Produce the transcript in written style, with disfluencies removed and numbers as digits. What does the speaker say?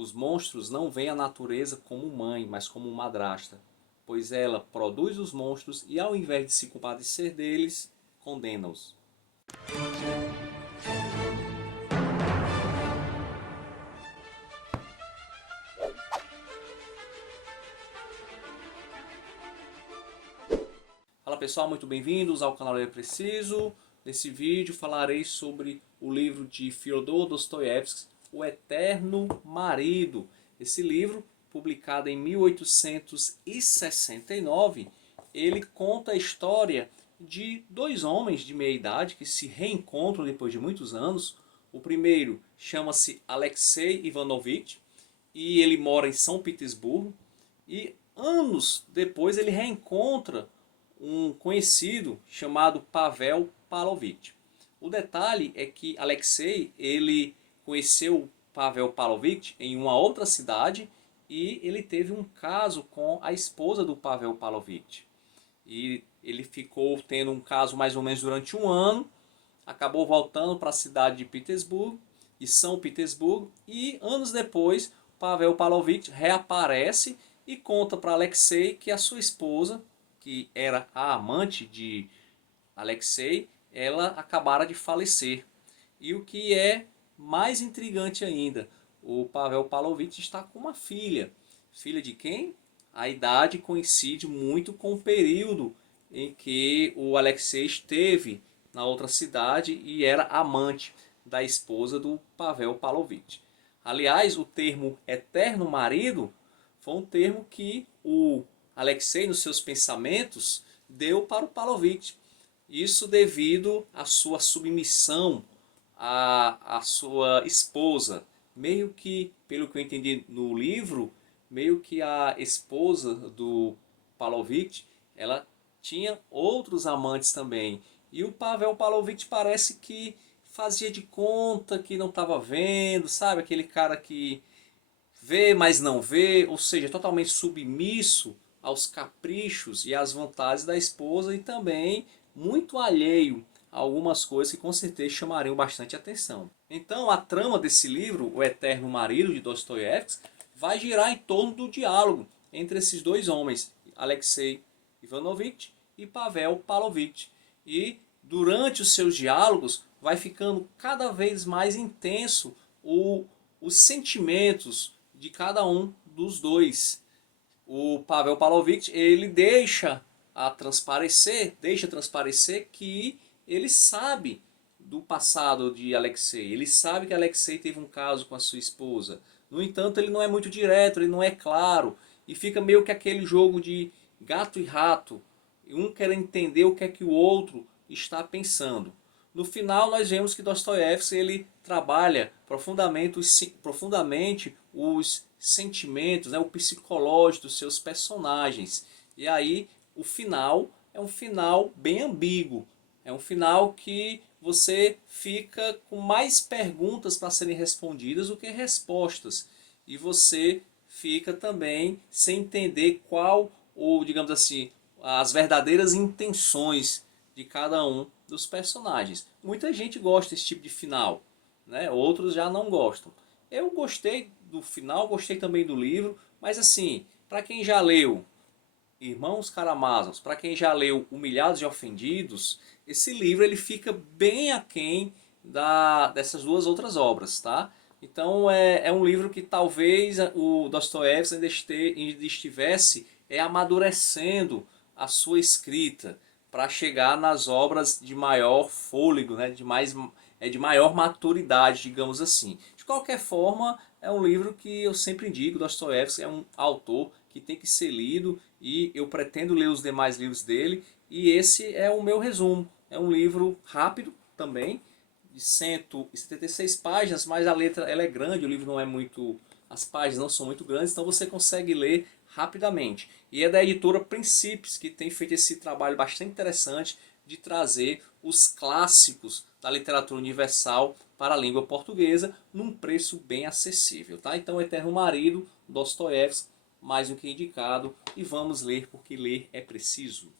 Os monstros não veem a natureza como mãe, mas como madrasta, pois ela produz os monstros e, ao invés de se compadecer deles, condena-os. Fala pessoal, muito bem-vindos ao canal Ler Preciso. Nesse vídeo falarei sobre o livro de Fyodor Dostoiévski, O Eterno Marido. Esse livro, publicado em 1869, ele conta a história de dois homens de meia idade que se reencontram depois de muitos anos. O primeiro chama-se Alexei Ivanovich e ele mora em São Petersburgo. E anos depois ele reencontra um conhecido chamado Pavel Pavlovich. O detalhe é que Alexei ele conheceu Pavel Pavlovich em uma outra cidade e ele teve um caso com a esposa do Pavel Pavlovich. E ele ficou tendo um caso mais ou menos durante um ano, acabou voltando para a cidade de Petersburgo, de São Petersburgo, e anos depois Pavel Pavlovich reaparece e conta para Alexei que a sua esposa, que era a amante de Alexei, ela acabara de falecer. E o que é mais intrigante ainda, o Pavel Pavlovich está com uma filha. Filha de quem? A idade coincide muito com o período em que o Alexei esteve na outra cidade e era amante da esposa do Pavel Pavlovich. Aliás, o termo eterno marido foi um termo que o Alexei, nos seus pensamentos, deu para o Pavlovich. Isso devido à sua submissão à sua esposa. Meio que, pelo que eu entendi no livro, meio que a esposa do Pavlovich, ela tinha outros amantes também. E o Pavel Pavlovich parece que fazia de conta que não estava vendo, sabe? Aquele cara que vê, mas não vê, ou seja, totalmente submisso aos caprichos e às vontades da esposa e também muito alheio a algumas coisas que com certeza chamariam bastante atenção. Então a trama desse livro, O Eterno Marido, de Dostoiévski, vai girar em torno do diálogo entre esses dois homens, Alexei Ivanovich e Pavel Pavlovich. E durante os seus diálogos vai ficando cada vez mais intenso os sentimentos de cada um dos dois. O Pavel Pavlovich ele deixa transparecer que ele sabe do passado de Alexei. Ele sabe que Alexei teve um caso com a sua esposa. No entanto, ele não é muito direto, ele não é claro. E fica meio que aquele jogo de gato e rato. Um quer entender o que é que o outro está pensando. No final, nós vemos que Dostoiévski ele trabalha profundamente os sentimentos, né, o psicológico dos seus personagens. E aí, o final é um final bem ambíguo. É um final que você fica com mais perguntas para serem respondidas do que respostas. E você fica também sem entender qual, ou digamos assim, as verdadeiras intenções de cada um dos personagens. Muita gente gosta desse tipo de final, né? Outros já não gostam. Eu gostei do final, gostei também do livro, mas assim, para quem já leu Irmãos Karamazov, para quem já leu Humilhados e Ofendidos, esse livro ele fica bem aquém dessas duas outras obras, tá? Então é um livro que talvez o Dostoiévski ainda estivesse amadurecendo a sua escrita para chegar nas obras de maior fôlego, né? De maior maturidade, digamos assim. De qualquer forma, é um livro que eu sempre indico. Dostoiévski é um autor que tem que ser lido e eu pretendo ler os demais livros dele. E esse é o meu resumo. É um livro rápido também, de 176 páginas, mas a letra ela é grande, o livro não é muito... As páginas não são muito grandes, então você consegue ler rapidamente. E é da editora Princípios, que tem feito esse trabalho bastante interessante de trazer os clássicos da literatura universal para a língua portuguesa num preço bem acessível. Tá? Então, Eterno Marido, Dostoiévski, mais do que indicado. E vamos ler, porque ler é preciso.